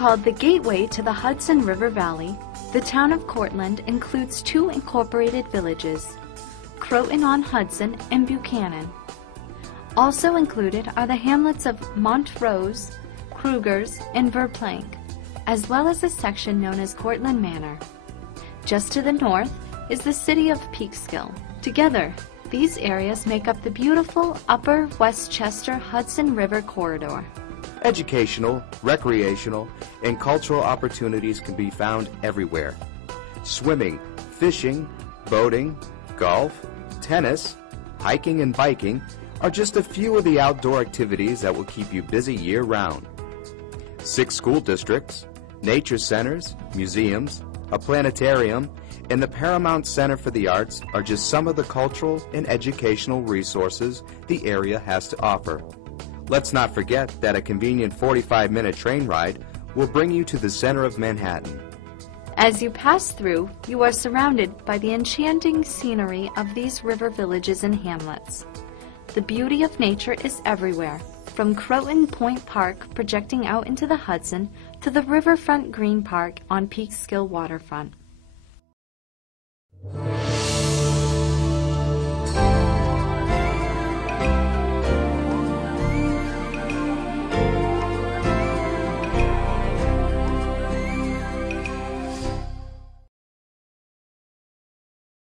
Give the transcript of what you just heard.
Called the gateway to the Hudson River Valley, the town of Cortland includes two incorporated villages, Croton-on-Hudson and Buchanan. Also included are the hamlets of Montrose, Krugers, and Verplanck, as well as a section known as Cortland Manor. Just to the north is the city of Peekskill. Together, these areas make up the beautiful Upper Westchester Hudson River corridor. Educational, recreational, and cultural opportunities can be found everywhere. Swimming, fishing, boating, golf, tennis, hiking, and biking are just a few of the outdoor activities that will keep you busy year-round. 6 school districts, nature centers, museums, a planetarium, and the Paramount Center for the Arts are just some of the cultural and educational resources the area has to offer. Let's not forget that a convenient 45-minute train ride will bring you to the center of Manhattan. As you pass through, you are surrounded by the enchanting scenery of these river villages and hamlets. The beauty of nature is everywhere, from Croton Point Park projecting out into the Hudson to the Riverfront Green Park on Peekskill Waterfront.